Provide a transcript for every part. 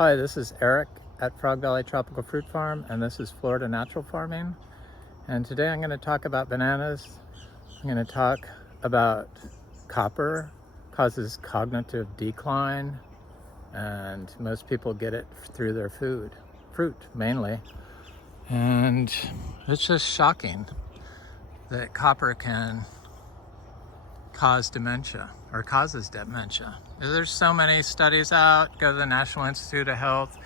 Hi, this is Eric at Frog Valley Tropical Fruit Farm, and this is Florida Natural Farming. And today I'm going to talk about bananas. I'm going to talk about copper causes cognitive decline, and most people get it through their fruit mainly. And it's just shocking that copper can cause dementia or causes dementia. There's so many studies out. Go to the National Institute of Health.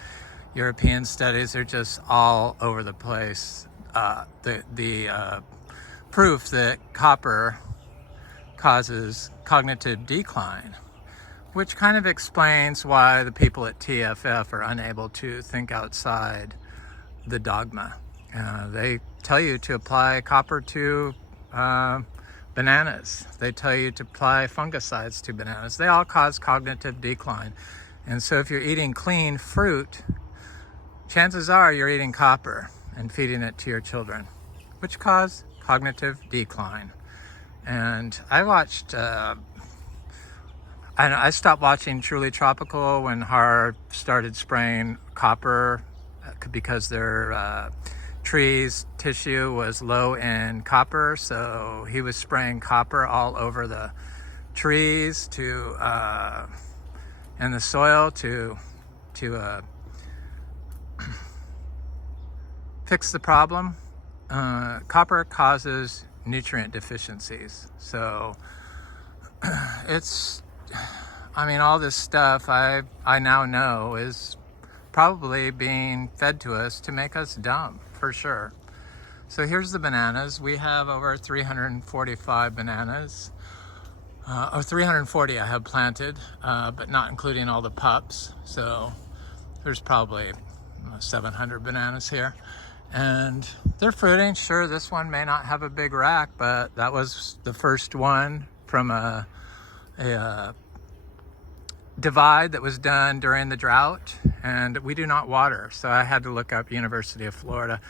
European studies are just all over the place. The proof that copper causes cognitive decline, which kind of explains why the people at TFF are unable to think outside the dogma. They tell you to apply copper to bananas. They tell you to apply fungicides to bananas. They all cause cognitive decline. And so if you're eating clean fruit, chances are you're eating copper and feeding it to your children, which cause cognitive decline. And I watched, I stopped watching Truly Tropical when Har started spraying copper because their trees tissue was low in copper, so he was spraying copper all over the trees to and the soil to fix the problem. Copper causes nutrient deficiencies, so all this stuff I now know is probably being fed to us to make us dumb, for sure. So here's the bananas. We have over 345 bananas, or 340 I have planted, but not including all the pups. So there's probably 700 bananas here. And they're fruiting. Sure, this one may not have a big rack, but that was the first one from a divide that was done during the drought, and we do not water, so I had to look up University of Florida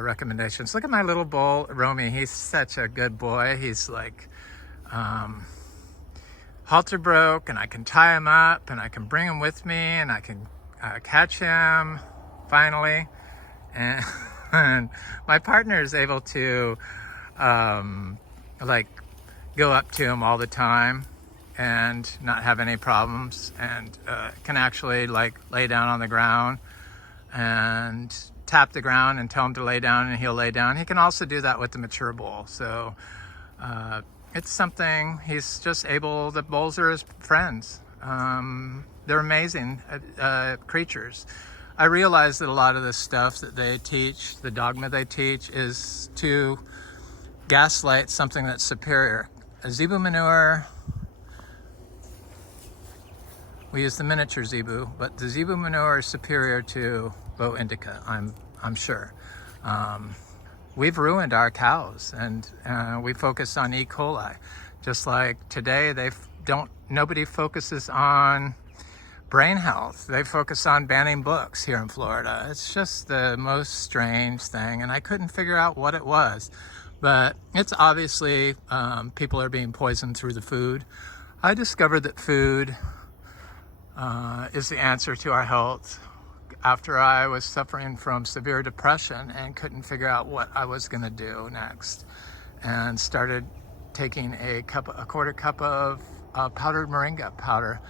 recommendations. Look at my little bull, Roamy. He's such a good boy. He's like halter broke, and I can tie him up, and I can bring him with me, and I can catch him finally, and my partner is able to like go up to him all the time and not have any problems, and can actually like lay down on the ground and tap the ground and tell him to lay down, and he'll lay down. He can also do that with the mature bull. So it's something he's just able, the bulls are his friends. They're amazing creatures. I realize that a lot of the stuff that they teach, the dogma they teach, is to gaslight something that's superior. Zebu manure, we use the miniature zebu, but the zebu manure is superior to Bow Indica, I'm sure. We've ruined our cows, and we focus on E. coli. Just like today, nobody focuses on brain health. They focus on banning books here in Florida. It's just the most strange thing, and I couldn't figure out what it was. But it's obviously people are being poisoned through the food. I discovered that food is the answer to our health after I was suffering from severe depression and couldn't figure out what I was going to do next, and started taking a quarter cup of powdered moringa powder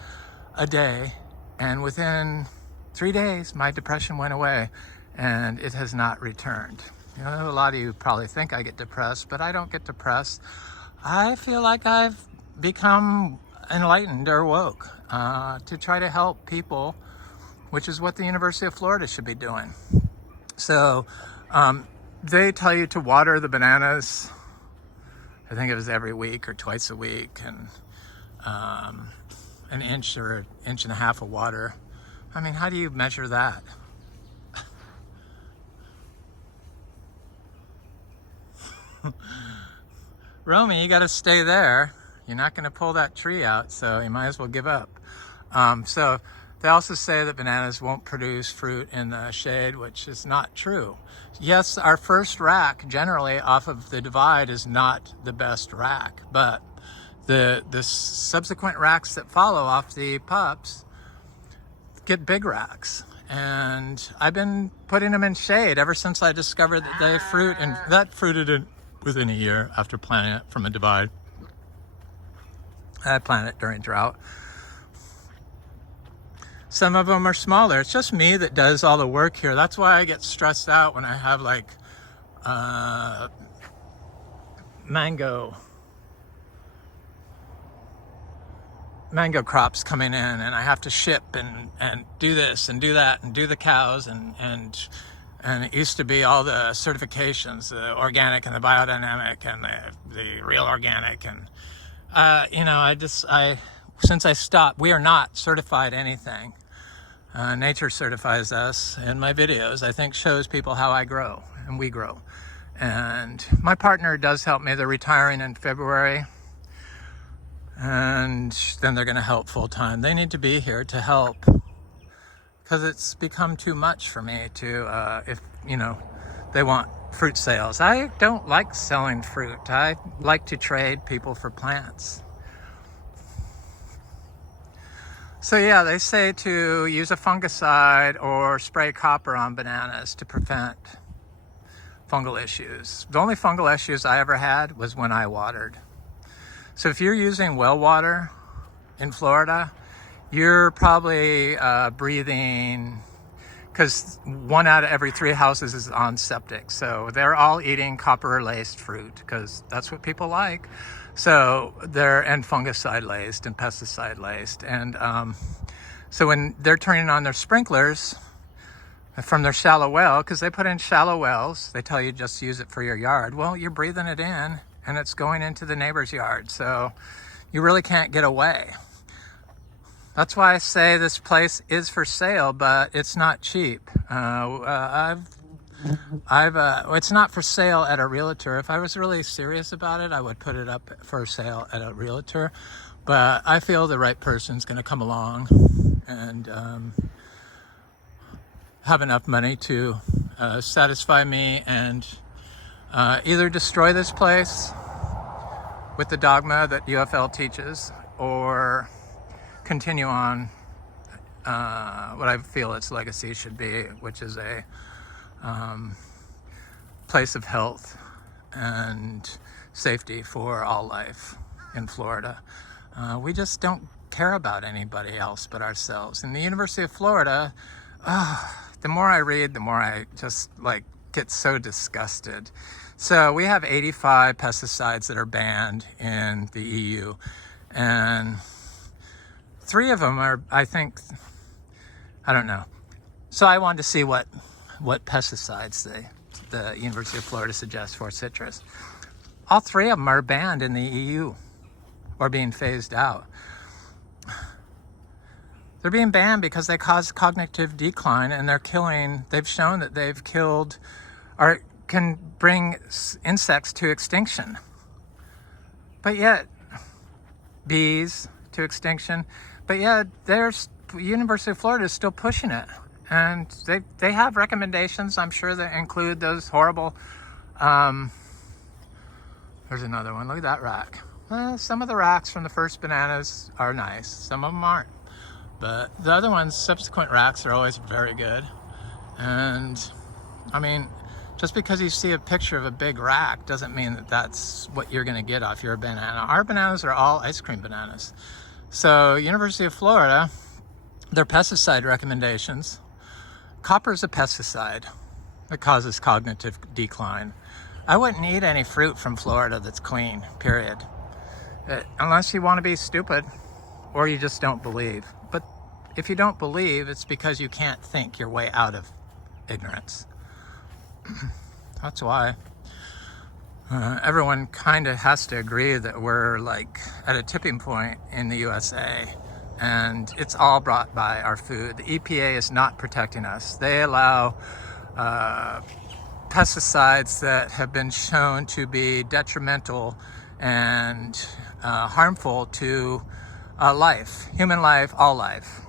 a day, and within 3 days my depression went away, and it has not returned. You know, a lot of you probably think I get depressed, but I don't get depressed. I feel like I've become enlightened or woke to try to help people, which is what the University of Florida should be doing. So they tell you to water the bananas, I think it was every week or twice a week, and an inch or an inch and a half of water. I mean, how do you measure that? Roamy, you got to stay there. You're not going to pull that tree out, so you might as well give up. So they also say that bananas won't produce fruit in the shade, which is not true. Yes, our first rack generally off of the divide is not the best rack, but the subsequent racks that follow off the pups, get big racks. And I've been putting them in shade ever since I discovered that they fruit, and that fruited within a year after planting it from a divide. I planted it during drought. Some of them are smaller. It's just me that does all the work here. That's why I get stressed out when I have like mango crops coming in, and I have to ship and do this and do that and do the cows and it used to be all the certifications, the organic and the biodynamic and the real organic, and you know, since I stopped, we are not certified anything. Nature certifies us, and my videos, I think, shows people how I grow and we grow. And my partner does help me. They're retiring in February, and then they're going to help full time. They need to be here to help because it's become too much for me to, if, you know, they want fruit sales. I don't like selling fruit. I like to trade people for plants. So yeah, they say to use a fungicide or spray copper on bananas to prevent fungal issues. The only fungal issues I ever had was when I watered. So if you're using well water in Florida, you're probably breathing, because 1 out of every 3 houses is on septic. So they're all eating copper-laced fruit because that's what people like. So and fungicide laced and pesticide laced. And so when they're turning on their sprinklers from their shallow well, because they put in shallow wells, they tell you just use it for your yard. Well, you're breathing it in and it's going into the neighbor's yard. So you really can't get away. That's why I say this place is for sale, but it's not cheap. It's not for sale at a realtor. If I was really serious about it, I would put it up for sale at a realtor. But I feel the right person's going to come along and have enough money to satisfy me and either destroy this place with the dogma that UFL teaches, or continue on what I feel its legacy should be, which is a place of health and safety for all life in Florida. We just don't care about anybody else but ourselves. In the University of Florida, the more I read, the more I just like get so disgusted. So we have 85 pesticides that are banned in the EU, and 3 of them are, I think, I don't know. So I wanted to see what pesticides the University of Florida suggests for citrus. All 3 of them are banned in the EU or being phased out. They're being banned because they cause cognitive decline, and they've shown that they've killed or can bring insects to extinction. But yet, bees to extinction. But yet, University of Florida is still pushing it. And they have recommendations, I'm sure, that include those horrible, there's another one, look at that rack. Some of the racks from the first bananas are nice, some of them aren't. But the other ones, subsequent racks, are always very good. And, I mean, just because you see a picture of a big rack doesn't mean that that's what you're gonna get off your banana. Our bananas are all ice cream bananas. So, University of Florida, their pesticide recommendations, copper is a pesticide that causes cognitive decline. I wouldn't eat any fruit from Florida that's clean, period. Unless you want to be stupid or you just don't believe. But if you don't believe, it's because you can't think your way out of ignorance. That's why everyone kind of has to agree that we're like at a tipping point in the USA. And it's all brought by our food. The EPA is not protecting us. They allow pesticides that have been shown to be detrimental and harmful to life, human life, all life,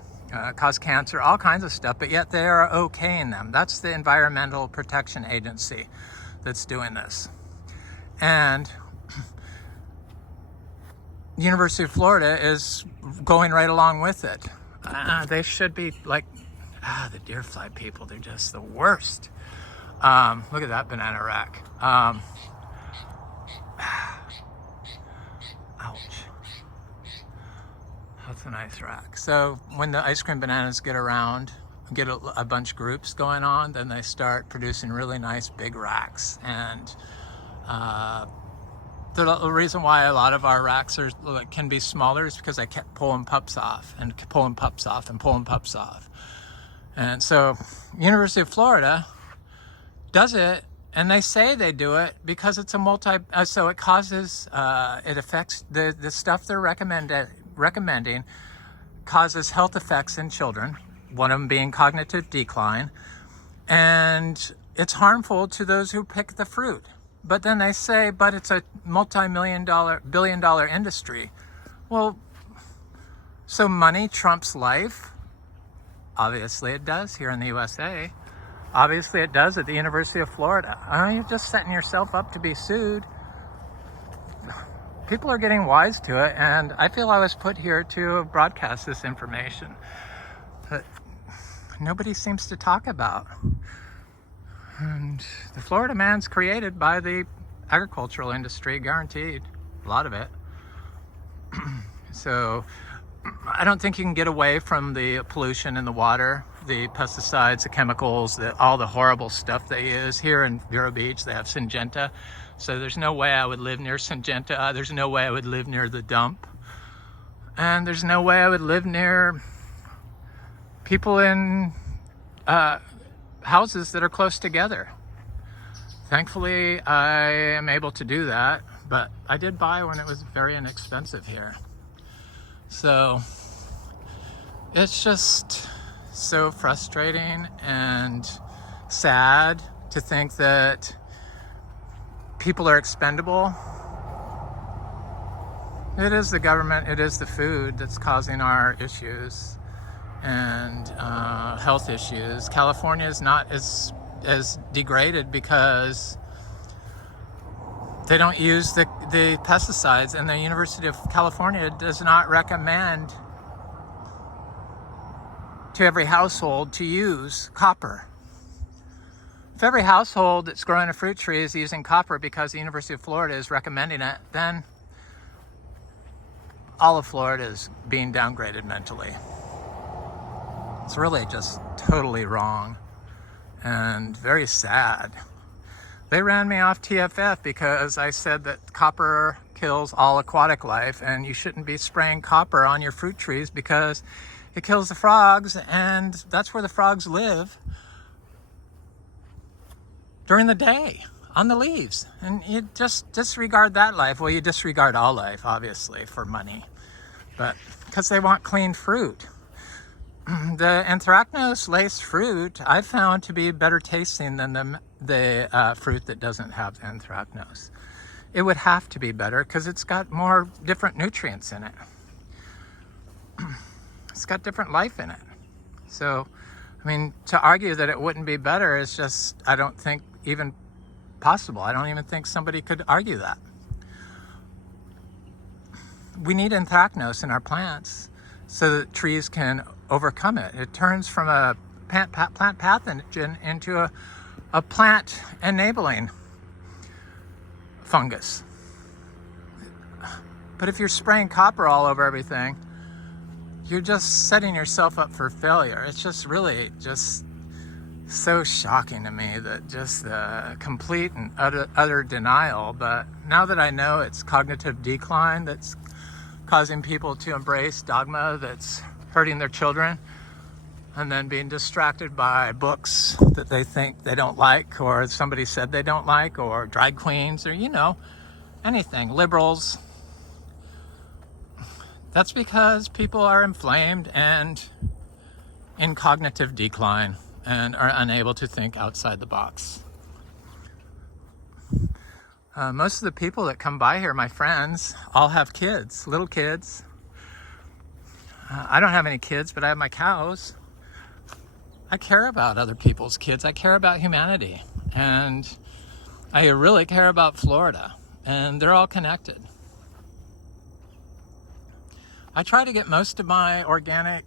cause cancer, all kinds of stuff, but yet they are okaying them. That's the Environmental Protection Agency that's doing this. And University of Florida is going right along with it. They should be like, the deer fly people, they're just the worst. Look at that banana rack. Ouch. That's a nice rack. So when the ice cream bananas get around, get a bunch of groups going on, then they start producing really nice big racks. And the reason why a lot of our racks can be smaller is because I kept pulling pups off and pulling pups off and pulling pups off. And so University of Florida does it, and they say they do it because it's a so it causes, it affects the stuff they're recommending causes health effects in children, one of them being cognitive decline, and it's harmful to those who pick the fruit. But then they say, but it's a billion-dollar industry. Well, so money trumps life? Obviously it does here in the USA. Obviously it does at the University of Florida. You're just setting yourself up to be sued. People are getting wise to it, and I feel I was put here to broadcast this information that nobody seems to talk about. And the Florida man's created by the agricultural industry, guaranteed, a lot of it. So I don't think you can get away from the pollution in the water, the pesticides, the chemicals, all the horrible stuff they use. Here in Vero Beach, they have Syngenta. So there's no way I would live near Syngenta. There's no way I would live near the dump. And there's no way I would live near people in houses that are close together. Thankfully, I am able to do that, but I did buy when it was very inexpensive here. So it's just so frustrating and sad to think that people are expendable. It is the government, it is the food that's causing our issues and health issues. California is not as degraded because they don't use the pesticides, and the University of California does not recommend to every household to use copper. If every household that's growing a fruit tree is using copper because the University of Florida is recommending it, then all of Florida is being downgraded mentally. It's really just totally wrong and very sad. They ran me off TFF because I said that copper kills all aquatic life and you shouldn't be spraying copper on your fruit trees because it kills the frogs, and that's where the frogs live during the day on the leaves. And you just disregard that life. Well, you disregard all life, obviously, for money, but because they want clean fruit. The anthracnose laced fruit I found to be better tasting than the fruit that doesn't have anthracnose. It would have to be better because it's got more different nutrients in it. It's got different life in it. So, I mean, to argue that it wouldn't be better is just, I don't think even possible. I don't even think somebody could argue that. We need anthracnose in our plants so that trees can overcome it. It turns from a plant pathogen into a plant enabling fungus. But if you're spraying copper all over everything, you're just setting yourself up for failure. It's just really just so shocking to me that just the complete and utter denial. But now that I know it's cognitive decline that's causing people to embrace dogma that's hurting their children, and then being distracted by books that they think they don't like, or somebody said they don't like, or drag queens, or anything, liberals. That's because people are inflamed and in cognitive decline and are unable to think outside the box. Most of the people that come by here, my friends, all have kids, little kids. I don't have any kids, but I have my cows. I care about other people's kids. I care about humanity. And I really care about Florida. And they're all connected. I try to get most of my organic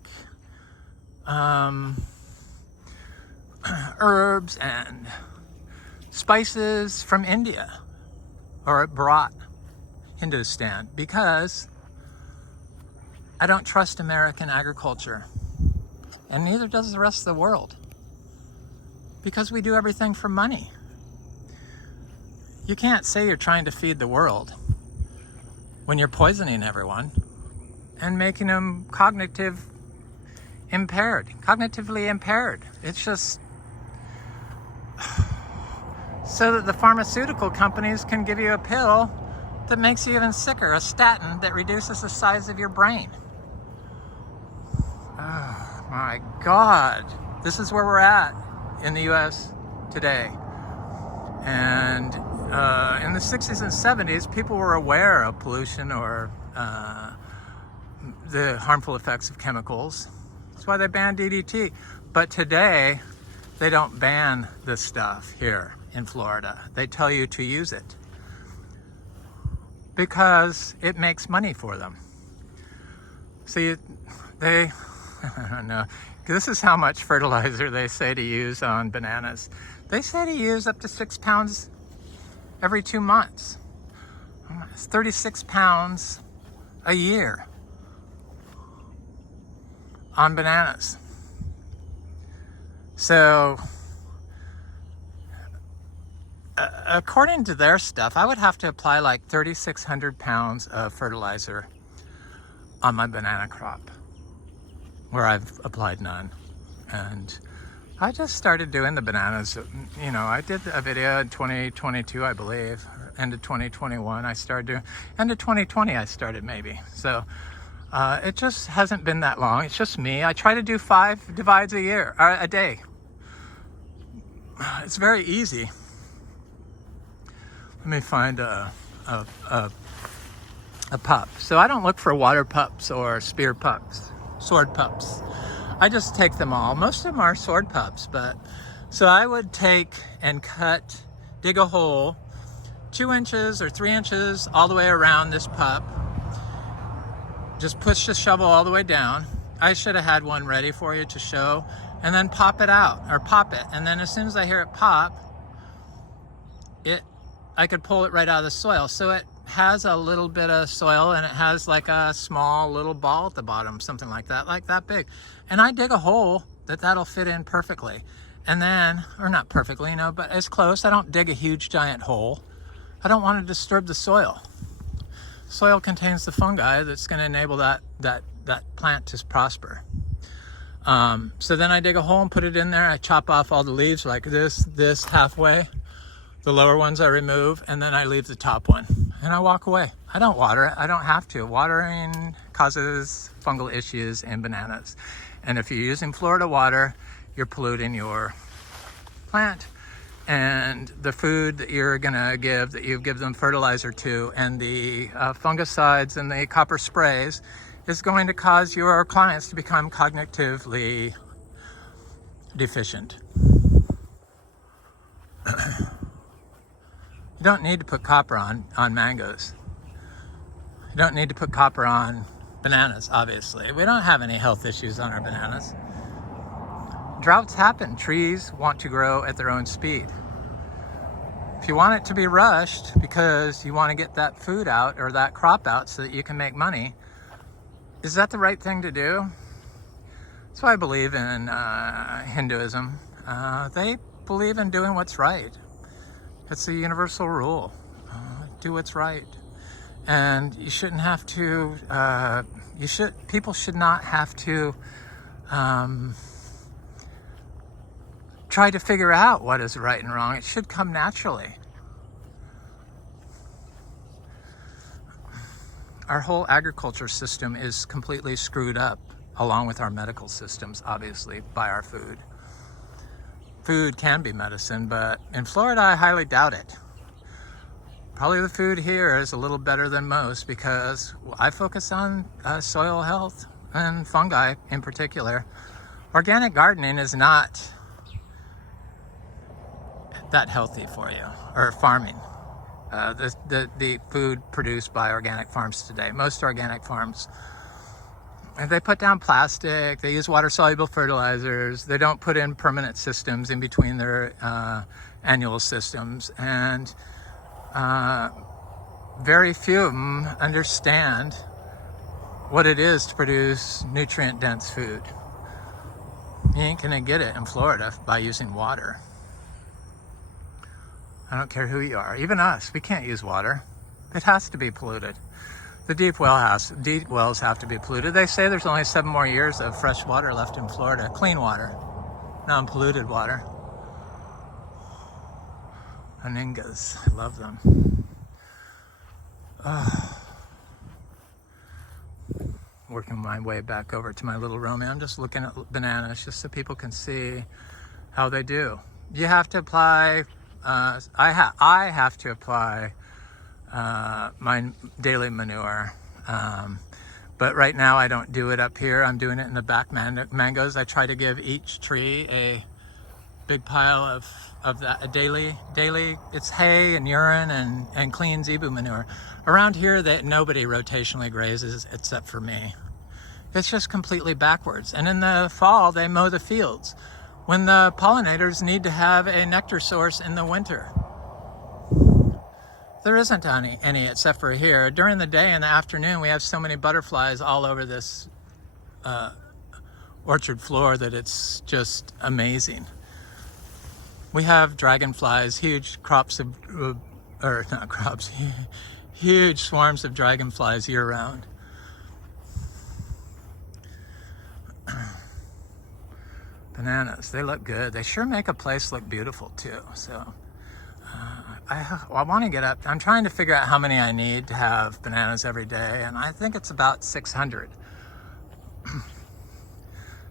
herbs and spices from India or brought Hindustan, because I don't trust American agriculture, and neither does the rest of the world, because we do everything for money. You can't say you're trying to feed the world when you're poisoning everyone and making them cognitively impaired. It's just so that the pharmaceutical companies can give you a pill that makes you even sicker, a statin that reduces the size of your brain. Oh my God. This is where we're at in the US today. And in the 60s and 70s, people were aware of pollution or the harmful effects of chemicals. That's why they banned DDT. But today, they don't ban this stuff here in Florida. They tell you to use it because it makes money for them. See, I don't know. This is how much fertilizer they say to use on bananas. They say to use up to 6 pounds every 2 months. It's 36 pounds a year on bananas. So, according to their stuff, I would have to apply like 3,600 pounds of fertilizer on my banana crop, where I've applied none. And I just started doing the bananas. You know, I did a video in 2022, I believe, end of 2021. I started doing, end of 2020, I started maybe. So it just hasn't been that long. It's just me. I try to do 5 divides a day. It's very easy. Let me find a pup. So I don't look for water pups or spear pups, sword pups. I just take them all. Most of them are sword pups, but so I would take and dig a hole 2 inches or 3 inches all the way around this pup. Just push the shovel all the way down. I should have had one ready for you to show, and then pop it out, or pop it. And then as soon as I hear it pop, I could pull it right out of the soil. So it has a little bit of soil, and it has like a small little ball at the bottom, something like that big. And I dig a hole that'll fit in perfectly. And then, or not perfectly, you know, but as close. I don't dig a huge giant hole. I don't want to disturb the soil. Soil contains the fungi that's going to enable that plant to prosper. So then I dig a hole and put it in there. I chop off all the leaves like this halfway. The lower ones I remove, and then I leave the top one. And I walk away. I don't water it. I don't have to. Watering causes fungal issues in bananas. And if you're using Florida water, you're polluting your plant. And the food that you're gonna give, that you give them fertilizer to, and the fungicides and the copper sprays, is going to cause your clients to become cognitively deficient. You don't need to put copper on mangoes. You don't need to put copper on bananas, obviously. We don't have any health issues on our bananas. Droughts happen. Trees want to grow at their own speed. If you want it to be rushed because you want to get that food out or that crop out so that you can make money, is that the right thing to do? That's why I believe in Hinduism. They believe in doing what's right. It's the universal rule. Do what's right. And you shouldn't have to, people should not have to try to figure out what is right and wrong. It should come naturally. Our whole agriculture system is completely screwed up, along with our medical systems, obviously, by our food. Food can be medicine, but in Florida, I highly doubt it. Probably the food here is a little better than most because I focus on soil health and fungi in particular. Organic gardening is not that healthy for you, or farming. The food produced by organic farms today. Most organic farms And they put down plastic, they use water-soluble fertilizers, they don't put in permanent systems in between their annual systems, and very few of them understand what it is to produce nutrient-dense food. You ain't gonna get it in Florida by using water. I don't care who you are, even us, we can't use water. It has to be polluted. The deep wells have to be polluted. They say there's only 7 more years of fresh water left in Florida, clean water, non-polluted water. Aningas, I love them. Working my way back over to my little Roamy. I'm just looking at bananas just so people can see how they do. You have to apply, I have to apply my daily manure, but right now I don't do it up here. I'm doing it in the back mangoes. I try to give each tree a big pile of that daily. It's hay and urine and clean Zebu manure. Around here that nobody rotationally grazes except for me. It's just completely backwards. And in the fall they mow the fields when the pollinators need to have a nectar source in the winter. There isn't any except for here. During the day and the afternoon, we have so many butterflies all over this orchard floor that it's just amazing. We have dragonflies, huge crops of, or not crops, huge swarms of dragonflies year round. Bananas, they look good. They sure make a place look beautiful too, so. I want to get up. I'm trying to figure out how many I need to have bananas every day, and I think it's about 600.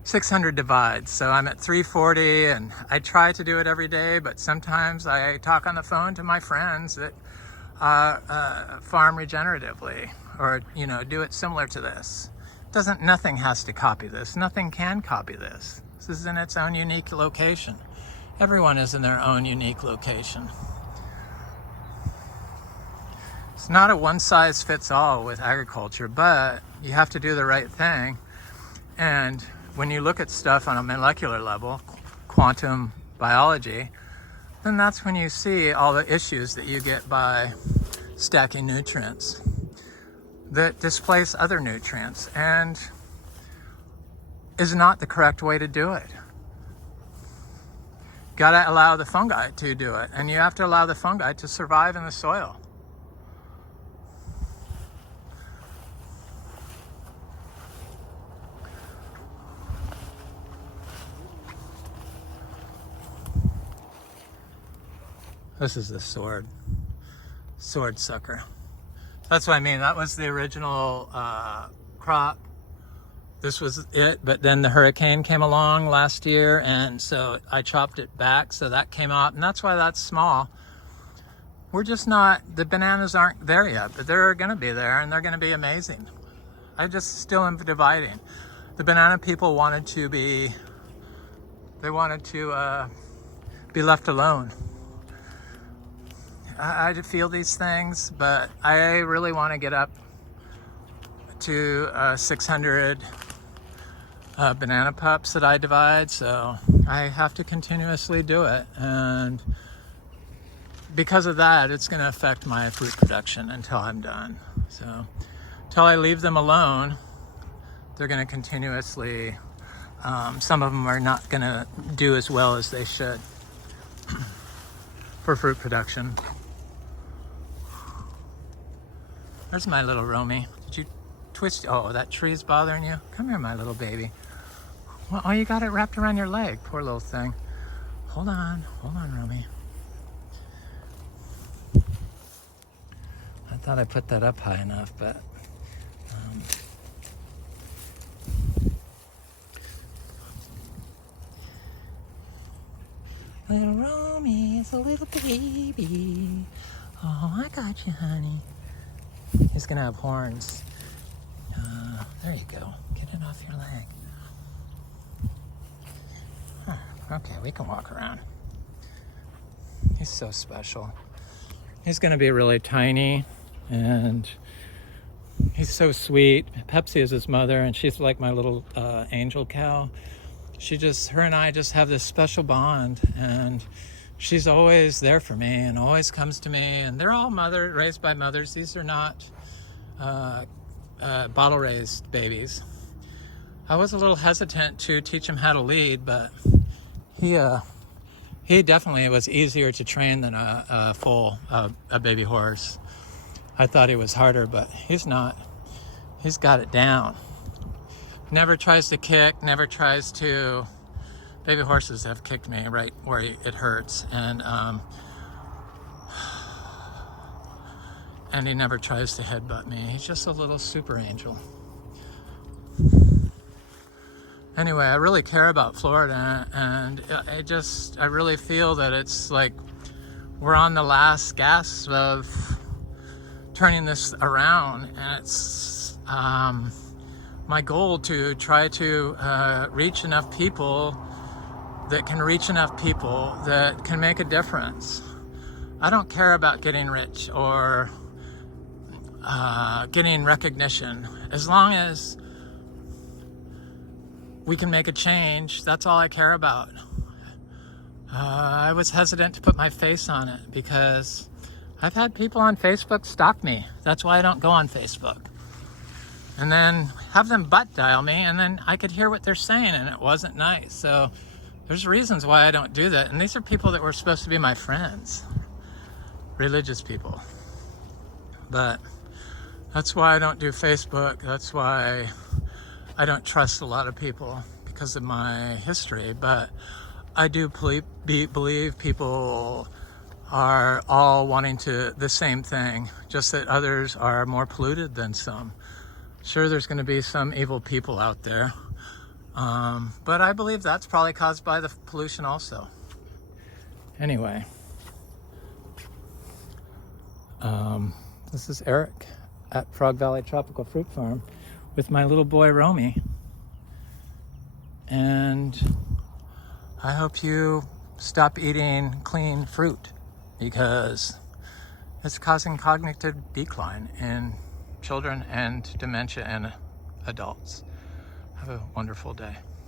600 divides, so I'm at 340, and I try to do it every day, but sometimes I talk on the phone to my friends that farm regeneratively, or do it similar to this. Nothing has to copy this. Nothing can copy this. This is in its own unique location. Everyone is in their own unique location. It's not a one-size-fits-all with agriculture, but you have to do the right thing. And when you look at stuff on a molecular level, quantum biology, then that's when you see all the issues that you get by stacking nutrients that displace other nutrients, and is not the correct way to do it. Gotta allow the fungi to do it, and you have to allow the fungi to survive in the soil. This is the sword sucker. That's what I mean. That was the original crop. This was it, but then the hurricane came along last year, and so I chopped it back, so that came out, and that's why that's small. We're just not, the bananas aren't there yet, but they're gonna be there, and they're gonna be amazing. I just still am dividing. The banana people wanted to be left alone. I feel these things, but I really want to get up to 600 banana pups that I divide, so I have to continuously do it, and because of that it's going to affect my fruit production until I'm done. So until I leave them alone, they're going to continuously, some of them are not going to do as well as they should for fruit production. There's my little Roamy. Did you twist? Oh, that tree's bothering you? Come here, my little baby. Well, oh, you got it wrapped around your leg. Poor little thing. Hold on, Roamy. I thought I put that up high enough, but little Roamy is a little baby. Oh, I got you, honey. He's gonna have horns. There you go. Get it off your leg. Huh. Okay, we can walk around. He's so special. He's gonna be really tiny, and He's so sweet. Pepsi is his mother, and she's like my little angel cow. Her and I just have this special bond, and she's always there for me and always comes to me. And they're all raised by mothers. These are not bottle raised babies. I was a little hesitant to teach him how to lead, but he definitely was easier to train than a baby horse. I thought he was harder, but he's not. He's got it down. Never tries to kick, never tries to. Baby horses have kicked me right where it hurts, and he never tries to headbutt me. He's just a little super angel. Anyway, I really care about Florida, and I really feel that it's like we're on the last gasp of turning this around, and it's my goal to try to reach enough people that can reach enough people that can make a difference. I don't care about getting rich or getting recognition. As long as we can make a change, that's all I care about. I was hesitant to put my face on it because I've had people on Facebook stalk me. That's why I don't go on Facebook. And then have them butt dial me, and then I could hear what they're saying, and it wasn't nice. So there's reasons why I don't do that. And these are people that were supposed to be my friends, religious people. But that's why I don't do Facebook. That's why I don't trust a lot of people, because of my history. But I do believe people are all wanting the same thing, just that others are more polluted than some. Sure, there's going to be some evil people out there, but I believe that's probably caused by the pollution also. Anyway, this is Eric at Frog Valley Tropical Fruit Farm with my little boy Roamy, and I hope you stop eating clean fruit, because it's causing cognitive decline in children and dementia in adults. Have a wonderful day.